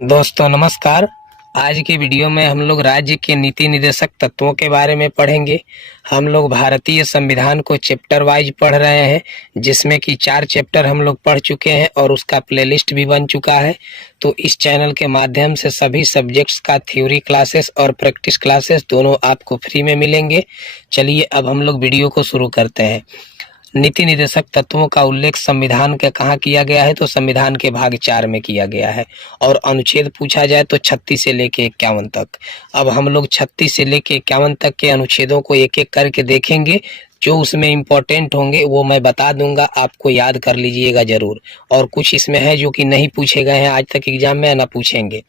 दोस्तों नमस्कार। आज के वीडियो में हम लोग राज्य के नीति निर्देशक तत्वों के बारे में पढ़ेंगे। हम लोग भारतीय संविधान को चैप्टर वाइज पढ़ रहे हैं, जिसमें कि 4 चैप्टर हम लोग पढ़ चुके हैं और उसका प्लेलिस्ट भी बन चुका है। तो इस चैनल के माध्यम से सभी सब्जेक्ट्स का थ्योरी क्लासेस और प्रैक्टिस क्लासेस दोनों आपको फ्री में मिलेंगे। चलिए अब हम लोग वीडियो को शुरू करते हैं। नीति निर्देशक तत्वों का उल्लेख संविधान के कहाँ किया गया है, तो संविधान के भाग 4 में किया गया है। और अनुच्छेद पूछा जाए तो 36 से लेके 51 तक। अब हम लोग 36 से लेके 51 तक के अनुच्छेदों को एक एक करके देखेंगे। जो उसमें इम्पोर्टेंट होंगे वो मैं बता दूंगा, आपको याद कर लीजिएगा जरूर। और कुछ इसमें है जो कि नहीं पूछे गए हैं आज तक एग्जाम में, ना पूछेंगे।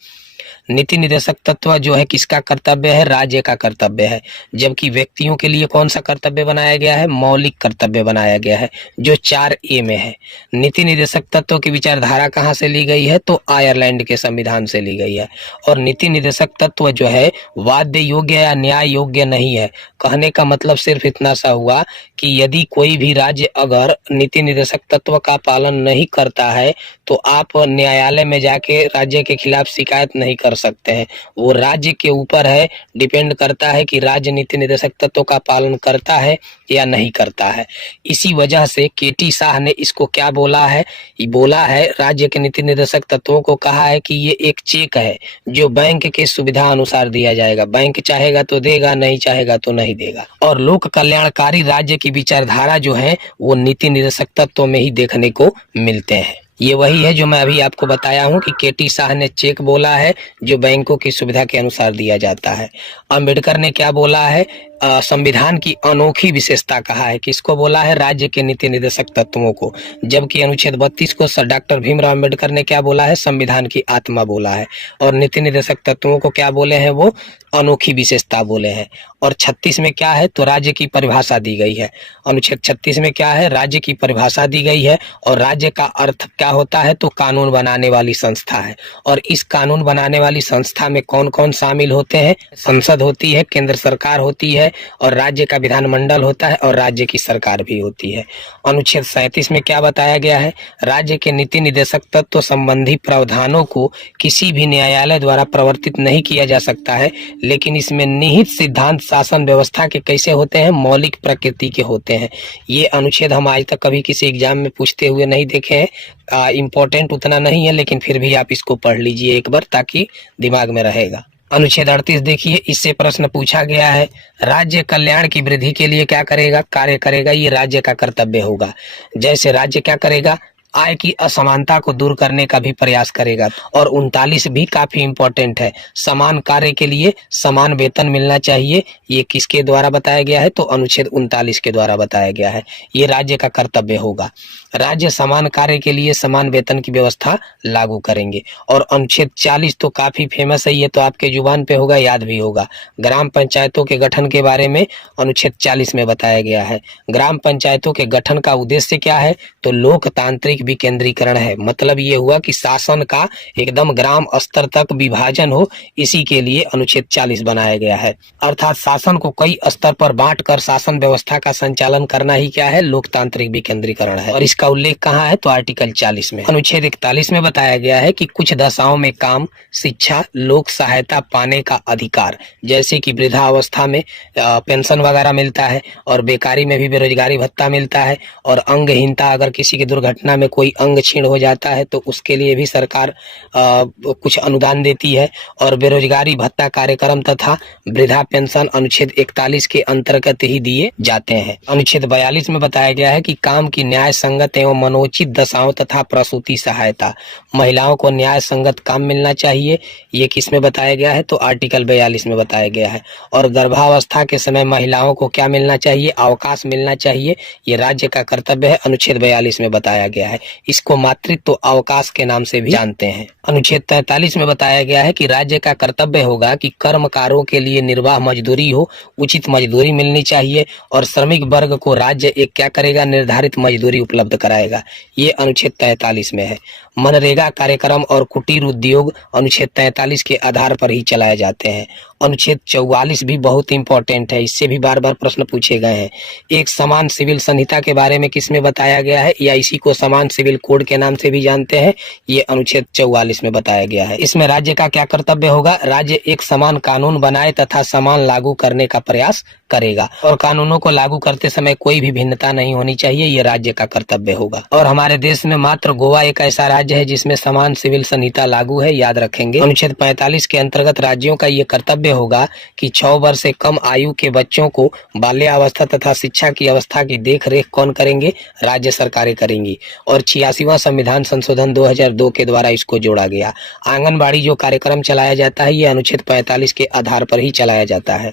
नीति निर्देशक तत्व जो है किसका कर्तव्य है? राज्य का कर्तव्य है। जबकि व्यक्तियों के लिए कौन सा कर्तव्य बनाया गया है? मौलिक कर्तव्य बनाया गया है, जो 4A में है। नीति निर्देशक तत्व की विचारधारा कहाँ से ली गई है? तो आयरलैंड के संविधान से ली गई है। और नीति निर्देशक तत्व जो है वाद्य योग्य या न्याय योग्य नहीं है। कहने का मतलब सिर्फ इतना सा हुआ कि यदि कोई भी राज्य अगर नीति निर्देशक तत्व का पालन नहीं करता है तो आप न्यायालय में जाके राज्य के खिलाफ शिकायत नहीं कर सकते हैं। वो राज्य के ऊपर है, डिपेंड करता है कि राज्य नीति निर्देशक तत्वों का पालन करता है या नहीं करता है। इसी वजह से केटी शाह ने इसको क्या बोला है? बोला है राज्य के नीति निर्देशक तत्वों को कहा है कि ये एक चेक है जो बैंक के सुविधा अनुसार दिया जाएगा। बैंक चाहेगा तो देगा, नहीं चाहेगा तो नहीं देगा। और लोक कल्याणकारी राज्य की विचारधारा जो है वो नीति निर्देशक तत्वों में ही देखने को मिलते हैं। ये वही है जो मैं अभी आपको बताया हूँ कि केटी शाह ने चेक बोला है जो बैंकों की सुविधा के अनुसार दिया जाता है। अंबेडकर ने क्या बोला है? संविधान की अनोखी विशेषता कहा है। किसको बोला है? राज्य के नीति निर्देशक तत्वों को। जबकि अनुच्छेद 32 को सर डॉक्टर भीमराव अंबेडकर ने क्या बोला है? संविधान की आत्मा बोला है। और नीति निर्देशक तत्वों को क्या बोले हैं? वो अनोखी विशेषता बोले हैं। और 36 में क्या है? तो राज्य की परिभाषा दी गई है। अनुच्छेद 36 में क्या है? राज्य की परिभाषा दी गई है। और राज्य का अर्थ क्या होता है? तो कानून बनाने वाली संस्था है। और इस कानून बनाने वाली संस्था में कौन कौन शामिल होते हैं? संसद होती है, केंद्र सरकार होती है, और राज्य का विधानमंडल होता है, और राज्य की सरकार भी होती है। अनुच्छेद 37 में क्या बताया गया है? राज्य के नीति निर्देशक तत्व संबंधी प्रावधानों को किसी भी न्यायालय द्वारा प्रवर्तित नहीं किया जा सकता है, लेकिन इसमें निहित सिद्धांत शासन व्यवस्था के कैसे होते हैं? मौलिक प्रकृति के होते हैं। ये अनुच्छेद हम आज तक कभी किसी एग्जाम में पूछते हुए नहीं देखे हैं। इम्पोर्टेंट उतना नहीं है, लेकिन फिर भी आप इसको पढ़ लीजिए एक बार, ताकि दिमाग में रहेगा। अनुच्छेद 38 देखिए, इससे प्रश्न पूछा गया है, राज्य कल्याण की वृद्धि के लिए क्या करेगा? कार्य करेगा। ये राज्य का कर्तव्य होगा। जैसे राज्य क्या करेगा? आय की असमानता को दूर करने का भी प्रयास करेगा। और 39 भी काफी इंपॉर्टेंट है, समान कार्य के लिए समान वेतन मिलना चाहिए। ये किसके द्वारा बताया गया है? तो अनुच्छेद 39 के द्वारा बताया गया है। ये राज्य का कर्तव्य होगा। राज्य समान कार्य के लिए समान वेतन की व्यवस्था लागू करेंगे। और अनुच्छेद 40 तो काफी फेमस है, ये तो आपके जुबान पे होगा, याद भी होगा। ग्राम पंचायतों के गठन के बारे में अनुच्छेद 40 में बताया गया है। ग्राम पंचायतों के गठन का उद्देश्य क्या है? तो लोकतांत्रिक विकेंद्रीकरण है। मतलब ये हुआ कि शासन का एकदम ग्राम स्तर तक विभाजन हो, इसी के लिए अनुच्छेद 40 बनाया गया है। अर्थात शासन को कई स्तर पर बांटकर शासन व्यवस्था का संचालन करना ही क्या है? लोकतांत्रिक विकेंद्रीकरण है। और इसका उल्लेख कहाँ है? तो आर्टिकल 40 में। अनुच्छेद 41 में बताया गया है कि कुछ दशाओं में काम, शिक्षा, लोक सहायता पाने का अधिकार, जैसे कि वृद्धावस्था में पेंशन वगैरह मिलता है, और बेकारी में भी बेरोजगारी भत्ता मिलता है, और अंगहीनता, अगर किसी की दुर्घटना में कोई अंग छीण हो जाता है तो उसके लिए भी सरकार कुछ अनुदान देती है। और बेरोजगारी भत्ता कार्यक्रम तथा वृद्धा पेंशन अनुच्छेद 41 के अंतर्गत ही दिए जाते हैं। अनुच्छेद 42 में बताया गया है कि काम की न्याय संगत एवं मनोचित दशाओं तथा प्रसूति सहायता, महिलाओं को न्याय संगत काम मिलना चाहिए। ये किस में बताया गया है? तो आर्टिकल 42 में बताया गया है। और गर्भावस्था के समय महिलाओं को क्या मिलना चाहिए? अवकाश मिलना चाहिए। ये राज्य का कर्तव्य है, अनुच्छेद 42 में बताया गया है। इसको मातृत्व अवकाश के नाम से भी जानते हैं। अनुच्छेद 43 में बताया गया है कि राज्य का कर्तव्य होगा कि कर्मकारों के लिए निर्वाह मजदूरी हो, उचित मजदूरी मिलनी चाहिए, और श्रमिक वर्ग को राज्य एक क्या करेगा? निर्धारित मजदूरी उपलब्ध कराएगा। ये अनुच्छेद 43 में है। मनरेगा कार्यक्रम और कुटीर उद्योग अनुच्छेद 43 के आधार पर ही चलाए जाते हैं। अनुच्छेद 44 भी बहुत इंपॉर्टेंट है, इससे भी बार बार प्रश्न पूछे गए हैं। एक समान सिविल संहिता के बारे में किसमें बताया गया है, या इसी को समान सिविल कोड के नाम से भी जानते हैं, ये अनुच्छेद 44 में बताया गया है। इसमें राज्य का क्या कर्तव्य होगा? राज्य एक समान कानून बनाए तथा समान लागू करने का प्रयास करेगा और कानूनों को लागू करते समय कोई भी भिन्नता नहीं होनी चाहिए, ये राज्य का कर्तव्य होगा। और हमारे देश में मात्र गोवा एक ऐसा राज्य है जिसमें समान सिविल संहिता लागू है, याद रखेंगे। अनुच्छेद 45 के अंतर्गत राज्यों का ये कर्तव्य होगा कि 6 वर्ष से कम आयु के बच्चों को बाल्यावस्था तथा शिक्षा की अवस्था की देखरेख कौन करेंगे? राज्य सरकारें करेंगी। और 86वां संविधान संशोधन 2002 के द्वारा इसको जोड़ा गया। आंगनबाड़ी जो कार्यक्रम चलाया जाता है, ये अनुच्छेद 45 के आधार पर ही चलाया जाता है।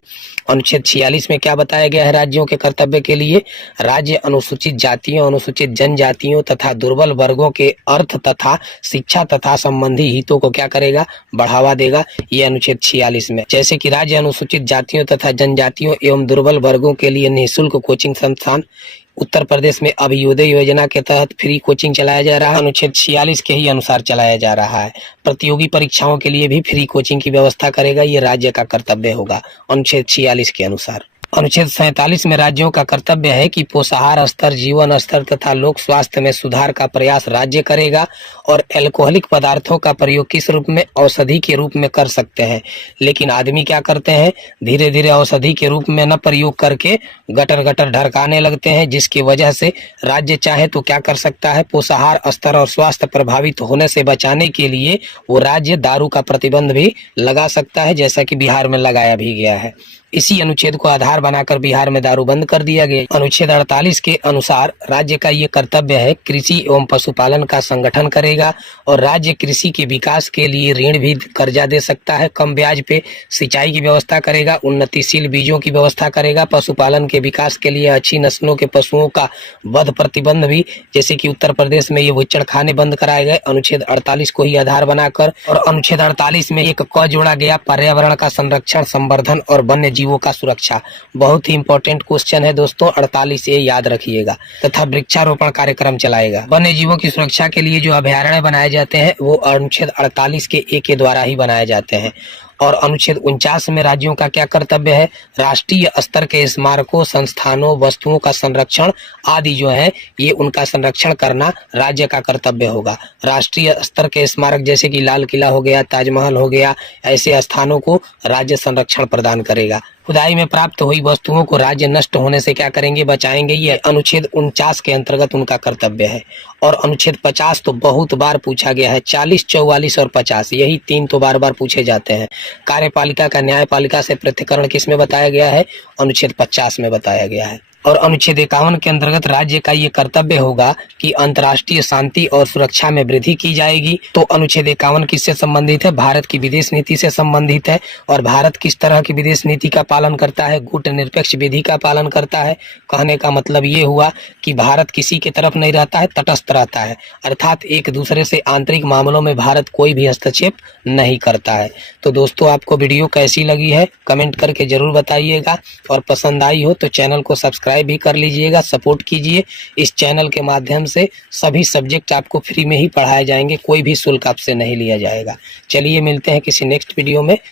अनुच्छेद 46 में क्या बताया गया है राज्यों के कर्तव्य के लिए? राज्य अनुसूचित जातियों, अनुसूचित जनजातियों तथा दुर्बल वर्गों के अर्थ तथा शिक्षा तथा संबंधी हितों को क्या करेगा? बढ़ावा देगा। ये अनुच्छेद 46 में। जैसे कि राज्य अनुसूचित जातियों तथा जनजातियों एवं दुर्बल वर्गों के लिए निःशुल्क कोचिंग संस्थान, उत्तर प्रदेश में अभियोदय योजना के तहत फ्री कोचिंग चलाया जा रहा है, अनुच्छेद 46 के ही अनुसार चलाया जा रहा है। प्रतियोगी परीक्षाओं के लिए भी फ्री कोचिंग की व्यवस्था करेगा, ये राज्य का कर्तव्य होगा अनुच्छेद 46 के अनुसार। अनुच्छेद 47 में राज्यों का कर्तव्य है कि पोषाहार स्तर, जीवन स्तर तथा लोक स्वास्थ्य में सुधार का प्रयास राज्य करेगा। और एल्कोहलिक पदार्थों का प्रयोग किस रूप में? औषधि के रूप में कर सकते हैं, लेकिन आदमी क्या करते हैं? धीरे धीरे औषधि के रूप में न प्रयोग करके गटर गटर ढरकाने लगते हैं, जिसकी वजह से राज्य चाहे तो क्या कर सकता है? पोषाहार स्तर और स्वास्थ्य प्रभावित होने से बचाने के लिए वो राज्य दारू का प्रतिबंध भी लगा सकता है, जैसा कि बिहार में लगाया भी गया है। इसी अनुच्छेद को आधार बनाकर बिहार में दारू बंद कर दिया गया। अनुच्छेद 48 के अनुसार राज्य का ये कर्तव्य है कृषि एवं पशुपालन का संगठन करेगा और राज्य कृषि के विकास के लिए ऋण भी कर्जा दे सकता है कम ब्याज पे, सिंचाई की व्यवस्था करेगा, उन्नतिशील बीजों की व्यवस्था करेगा, पशुपालन के विकास के लिए अच्छी नस्लों के पशुओं का वध प्रतिबंध भी, जैसे कि उत्तर प्रदेश में ये भुच्चड़खाने बंद कराए गए अनुच्छेद 48 को ही आधार बनाकर। और अनुच्छेद 48 में एक क जोड़ा गया, पर्यावरण का संरक्षण, संवर्धन और वन्य जीवों का सुरक्षा। बहुत ही इंपॉर्टेंट क्वेश्चन है दोस्तों, 48 ये याद रखिएगा। तथा वृक्षारोपण कार्यक्रम चलाएगा। वन्य जीवों की सुरक्षा के लिए जो अभयारण्य बनाए जाते हैं वो अनुच्छेद 48 के ए के द्वारा ही बनाए जाते हैं। और अनुच्छेद 49 में राज्यों का क्या कर्तव्य है? राष्ट्रीय स्तर के स्मारकों, संस्थानों, वस्तुओं का संरक्षण आदि जो है ये उनका संरक्षण करना राज्य का कर्तव्य होगा। राष्ट्रीय स्तर के स्मारक जैसे कि लाल किला हो गया, ताजमहल हो गया, ऐसे स्थानों को राज्य संरक्षण प्रदान करेगा। खुदाई में प्राप्त हुई वस्तुओं को राज्य नष्ट होने से क्या करेंगे? बचाएंगे। ये अनुच्छेद 49 के अंतर्गत उनका कर्तव्य है। और अनुच्छेद 50 तो बहुत बार पूछा गया है, 40, 44 और 50 यही 3 तो बार बार पूछे जाते हैं। कार्यपालिका का न्यायपालिका से पृथक्करण किस में बताया गया है? अनुच्छेद 50 में बताया गया है। और अनुच्छेद 51 के अंतर्गत राज्य का ये कर्तव्य होगा कि अंतर्राष्ट्रीय शांति और सुरक्षा में वृद्धि की जाएगी। तो अनुच्छेद 51 किससे संबंधित है? भारत की विदेश नीति से संबंधित है। और भारत किस तरह की विदेश नीति का पालन करता है? गुटनिरपेक्ष विधि का पालन करता है। कहने का मतलब ये हुआ कि भारत किसी की तरफ नहीं रहता है, तटस्थ रहता है, अर्थात एक दूसरे से आंतरिक मामलों में भारत कोई भी हस्तक्षेप नहीं करता है। तो दोस्तों आपको वीडियो कैसी लगी है कमेंट करके जरूर बताइएगा, और पसंद आई हो तो चैनल को सब्सक्राइब भी कर लीजिएगा, सपोर्ट कीजिए। इस चैनल के माध्यम से सभी सब्जेक्ट आपको फ्री में ही पढ़ाए जाएंगे, कोई भी शुल्क आपसे नहीं लिया जाएगा। चलिए मिलते हैं किसी नेक्स्ट वीडियो में।